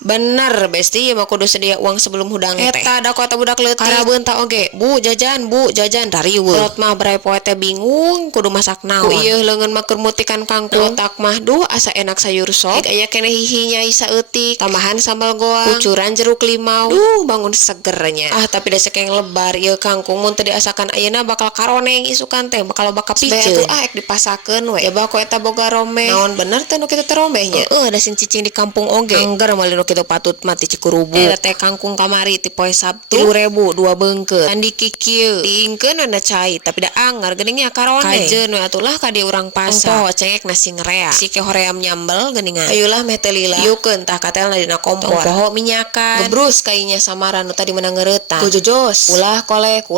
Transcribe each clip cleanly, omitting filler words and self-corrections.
Bener besti mah kudu sedia uang sebelum hudang teh. Eta da kota budak leutik karabeun ta oge. Bu jajan rariweuh. Perut mah bere poe teh bingung kudu masak naon. Ku ieu leungeun mah keur mutikan kangkung. Otak mah duh asa enak sayur sop. Aya keneh hihinya isa eutik. Tambahan sambal goang. Kucuran jeruk limau. Duh bangun segernya. Tapi da sakeng lebar ieu kangkung mun teu diasakan ayeuna bakal karoneng isukan teh bakal loba kapiceun. Ek dipasakeun we. Coba ku eta boga rombeng. Naon bener teh nu kitu teh rombengnya. Da sing cicing di kampung oge. Angger mah kitu patut mati Cikurubu. Teh kangkung kamari ti poe Sabtu 3.000 2 beungkeut. Andi kikieu diingkeun na cai tapi da anger geuningan karoneng. Kajeun we atulah ka di urang pasar. Empo cengek nasi ngarea. Si ke hoream nyambel geuningan. Ayulah meh teh lila. Yukeun tah katelna dina kompor. Poho minyakan. Gebrus kainya samara nu tadi meunang ngeureutang. Gojojos. Ulah kolek.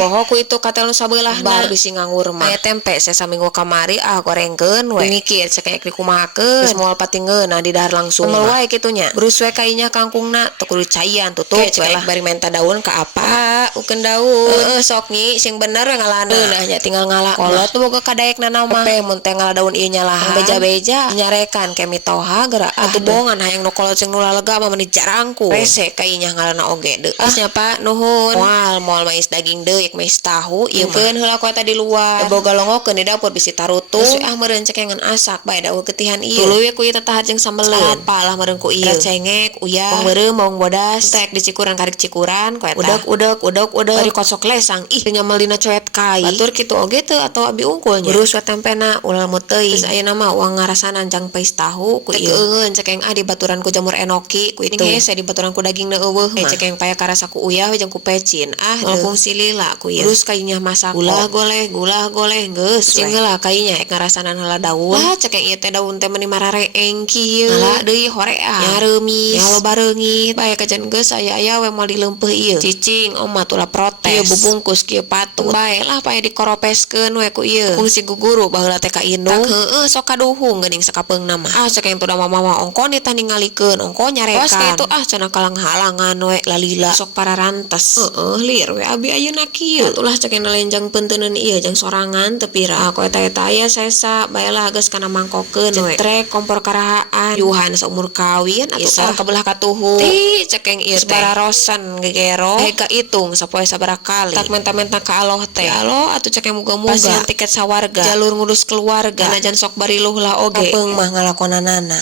Poho ku itu katel nu sabeulahna. Bar bisi nganggur mah. Aya tempe saminggu kamari gorengkeun we. Mikir cekek dikumahakeun. Geus moal patinggeun di dahar langsung. Umel wae kitunya. Brus we kainya kangkungna teu kudu caian tutup we lah bari menta daun ka apa ukeun daun sok nyi sing bener we ngalana nah nya tinggal ngala kolot nu boga kadaekna mah pe mun teh ngala daun ieu nyalahan beja-beja nyarekan ke mitoha geura atuh bohongan hayang nu kolot sing nu lega mah meuni jarangku rese kainya ngalana oge deuk nya Pak nuhun moal mais daging deuk mais tahu ieu keun heula ku eta di luar boga longokeun di dapur bisi tarutung geus meureun cekengan asak bae da getihan ieu tuluy ku ieu tatahar jeung sambeleun apalah meureun ku ieu cengek uyah bawang beureum bawang bodas tek di cikuran karik cikuran ku eta udek bari kosok lesang nyamel dina coet kai batur kitu oge teu atau abi unggulnya urus we tempena ulah muteuing geus ayeuna mah uang ngarasanan jang peis tahu ku ieu eungeun cekeng di baturan ku jamur enoki ku itu hese di baturan ku dagingna eueuh mah cekeng paya karasa ku uyah jeung ku pecin moal fungsi lila ku ieu urus kainya masak gula goleh geus cing heula kainya ek ngarasanan heula daun cekeng ieu teh daun teh meuni marareeng kieu ngala deui horeang nyareumi nya loba reungit bae kajen geus aya we moal dileumpeuh ieu cicing omah tulah protes ieu bubungkus kieu patut bae lah pae dikoropeskeun we ku ieu fungsi guguru baheula teh ka indung tak heueuh sok kaduhung geuning sakapeungna mah cekeng tu da mama ongko nita ningalikeun ongko nyarekan tos kitu cenah kalang-halangan we lalila sok pararantes lir we abi ayeuna kieu atulah cekeng lenjang peunteunun ieu jeung sorangan teu pira ku eta aya sesa baelah geus kana mangkokeun we cetrek kompor karahaan yuhan saumur kawin atuh kabelah katuhu ti cekeng ieu teh bararosan gegero ka itung sapoe sabaraha kali tak menta-menta ka aloh teh aloh atuh cekeng muga-muga pasian tiket sawarga jalur ngurus keluarga najan sok bariluh lah oge kapeung mah ngalakonanana.